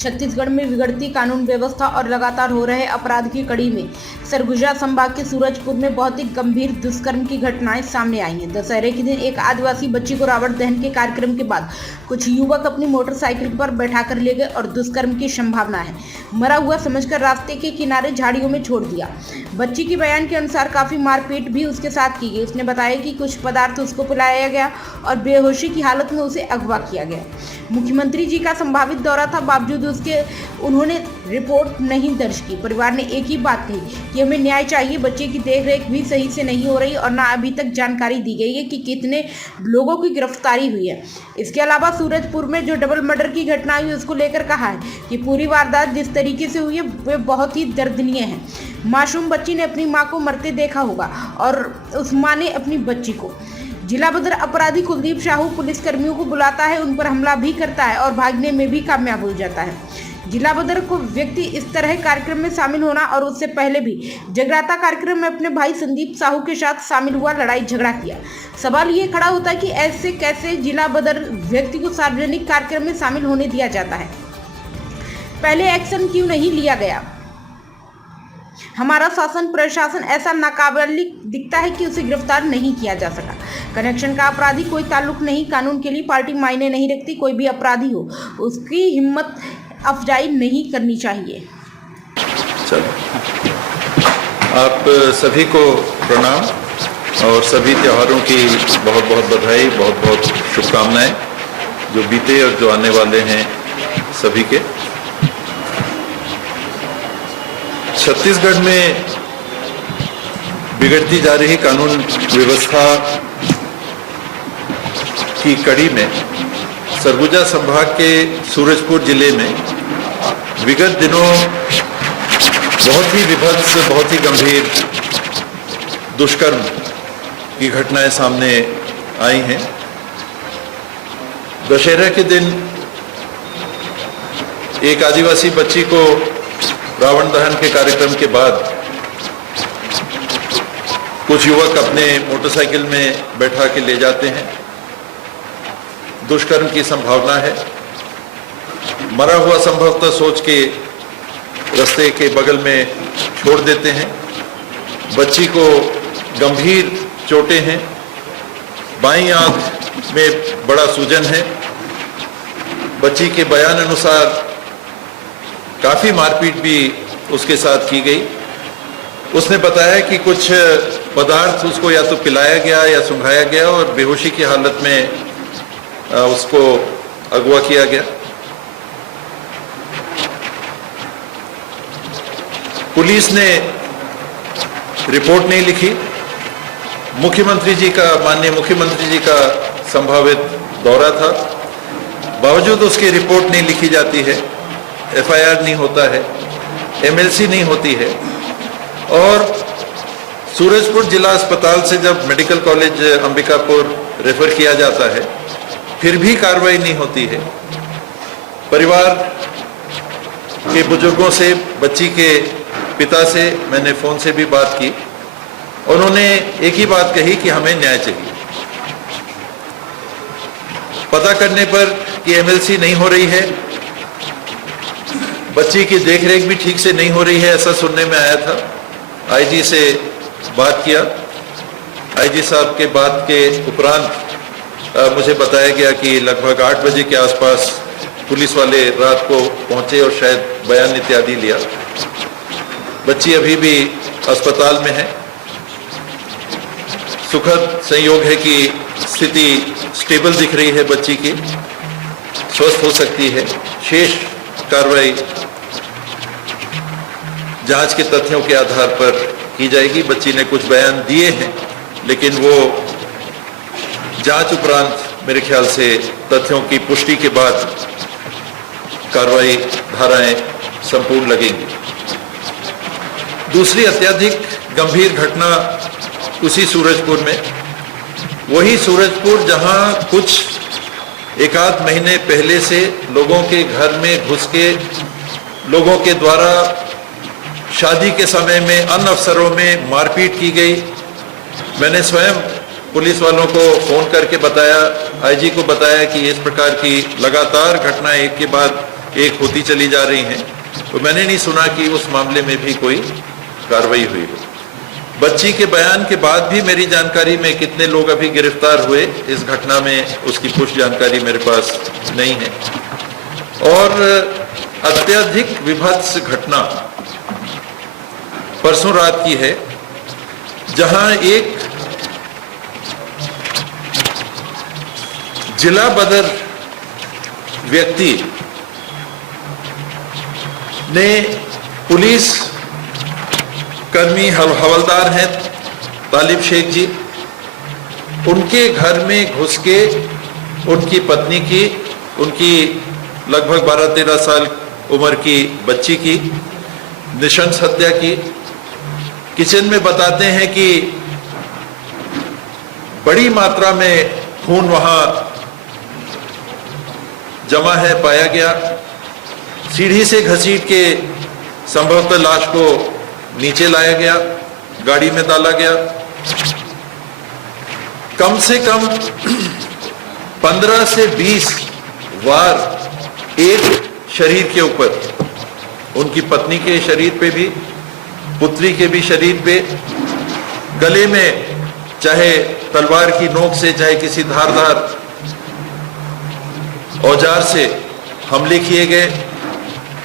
छत्तीसगढ़ में बिगड़ती कानून व्यवस्था और लगातार हो रहे अपराध की कड़ी में सरगुजा संभाग के सूरजपुर में बहुत ही गंभीर दुष्कर्म की घटनाएं सामने आई हैं। दशहरे के दिन एक आदिवासी बच्ची को रावण दहन के कार्यक्रम के बाद कुछ युवक अपनी मोटरसाइकिल पर बैठाकर ले गए और दुष्कर्म की संभावना है मरा हुआ समझकर रास्ते के किनारे झाड़ियों में छोड़ दिया। बच्ची के बयान के अनुसार काफी मारपीट भी उसके साथ की गई। उसने बताया कि कुछ पदार्थ उसको पिलाया गया और बेहोशी की हालत में उसे अगवा किया गया। मुख्यमंत्री जी का संभावित दौरा था, बावजूद उसके उन्होंने रिपोर्ट नहीं दर्ज की। परिवार ने एक ही बात कही कि हमें न्याय चाहिए। बच्चे की देखरेख भी सही से नहीं हो रही और ना अभी तक जानकारी दी गई है कि कितने लोगों की गिरफ्तारी हुई है। इसके अलावा सूरजपुर में जो डबल मर्डर की घटना हुई उसको लेकर कहा है कि पूरी वारदात जिस तरीके से हुई है वे बहुत ही दर्दनीय है। मासूम बच्ची ने अपनी मां को मरते देखा होगा और उस मां ने अपनी बच्ची को। जिला बदर अपराधी कुलदीप साहू पुलिस कर्मियों को बुलाता है, उन पर हमला भी करता है और भागने में भी कामयाब हो जाता है। जिला बदर को व्यक्ति इस तरह कार्यक्रम में शामिल होना और उससे पहले भी जगराता कार्यक्रम में अपने भाई संदीप साहू के साथ शामिल हुआ, लड़ाई झगड़ा किया। सवाल ये खड़ा होता है कि ऐसे कैसे जिला बदर व्यक्ति को सार्वजनिक कार्यक्रम में शामिल होने दिया जाता है, पहले एक्शन क्यों नहीं लिया गया। हमारा शासन प्रशासन ऐसा नाकाबिल दिखता है कि उसे गिरफ्तार नहीं किया जा सका। कनेक्शन का अपराधी कोई ताल्लुक नहीं, कानून के लिए पार्टी मायने नहीं रखती। कोई भी अपराधी हो उसकी हिम्मत अफजाई नहीं करनी चाहिए। चलो, आप सभी को प्रणाम और सभी त्योहारों की बहुत बहुत बधाई, बहुत बहुत शुभकामनाएं जो बीते और जो आने वाले हैं सभी के। छत्तीसगढ़ में बिगड़ती जा रही कानून व्यवस्था की कड़ी में सरगुजा संभाग के सूरजपुर जिले में विगत दिनों बहुत ही विभत्स, बहुत ही गंभीर दुष्कर्म की घटनाएं सामने आई हैं। दशहरा के दिन एक आदिवासी बच्ची को रावण दहन के कार्यक्रम के बाद कुछ युवक अपने मोटरसाइकिल में बैठा के ले जाते हैं। दुष्कर्म की संभावना है। मरा हुआ संभवतः सोच के रास्ते के बगल में छोड़ देते हैं। बच्ची को गंभीर चोटें हैं, बाईं आंख में बड़ा सूजन है। बच्ची के बयान अनुसार काफी मारपीट भी उसके साथ की गई। उसने बताया कि कुछ पदार्थ उसको या तो पिलाया गया या सुंघाया गया और बेहोशी की हालत में उसको अगवा किया गया। पुलिस ने रिपोर्ट नहीं लिखी। माननीय मुख्यमंत्री जी का संभावित दौरा था, बावजूद उसकी रिपोर्ट नहीं लिखी जाती है, एफआईआर नहीं होता है, एमएलसी नहीं होती है और सूरजपुर जिला अस्पताल से जब मेडिकल कॉलेज अंबिकापुर रेफर किया जाता है फिर भी कार्रवाई नहीं होती है। परिवार के बुजुर्गों से, बच्ची के पिता से मैंने फोन से भी बात की। उन्होंने एक ही बात कही कि हमें न्याय चाहिए। पता करने पर कि एमएलसी नहीं हो रही है, बच्ची की देखरेख भी ठीक से नहीं हो रही है, ऐसा सुनने में आया था। आईजी से बात किया। आईजी साहब के बात के उपरांत मुझे बताया गया कि लगभग 8 बजे के आसपास पुलिस वाले रात को पहुंचे और शायद बयान इत्यादि लिया। बच्ची अभी भी अस्पताल में है। सुखद संयोग है कि स्थिति स्टेबल दिख रही है बच्ची की, स्वस्थ हो सकती है। शेष कार्रवाई जांच के तथ्यों के आधार पर की जाएगी। बच्ची ने कुछ बयान दिए हैं लेकिन वो जांच उपरांत मेरे ख्याल से तथ्यों की पुष्टि के बाद कार्रवाई धाराएं संपूर्ण लगेंगी। दूसरी अत्यधिक गंभीर घटना उसी सूरजपुर में, वही सूरजपुर जहां कुछ एक आध महीने पहले से लोगों के घर में घुस के लोगों के द्वारा शादी के समय में अन्य अवसरों में मारपीट की गई। मैंने स्वयं पुलिस वालों को फोन करके बताया आईजी को बताया कि इस प्रकार की लगातार घटनाएं एक के बाद एक होती चली जा रही हैं, तो मैंने नहीं सुना कि उस मामले में भी कोई कार्रवाई हुई हो। बच्ची के बयान के बाद भी मेरी जानकारी में कितने लोग अभी गिरफ्तार हुए इस घटना में, उसकी पुष्ट जानकारी मेरे पास नहीं है। और अत्यधिक विभत्स घटना परसों रात की है, जहां एक जिला बदर व्यक्ति ने पुलिस कर्मी हवलदार हैं तालिब शेख जी, उनके घर में घुस के उनकी पत्नी की, उनकी लगभग 12-13 साल उम्र की बच्ची की नृशंस हत्या की। किचन में बताते हैं कि बड़ी मात्रा में खून वहां जमा है, पाया गया। सीढ़ी से घसीट के संभवतः लाश को नीचे लाया गया, गाड़ी में डाला गया। कम से कम 15 से 20 वार एक शरीर के ऊपर, उनकी पत्नी के शरीर पे भी, पुत्री के भी शरीर पे, गले में चाहे तलवार की नोक से, चाहे किसी धारदार औजार से हमले किए गए।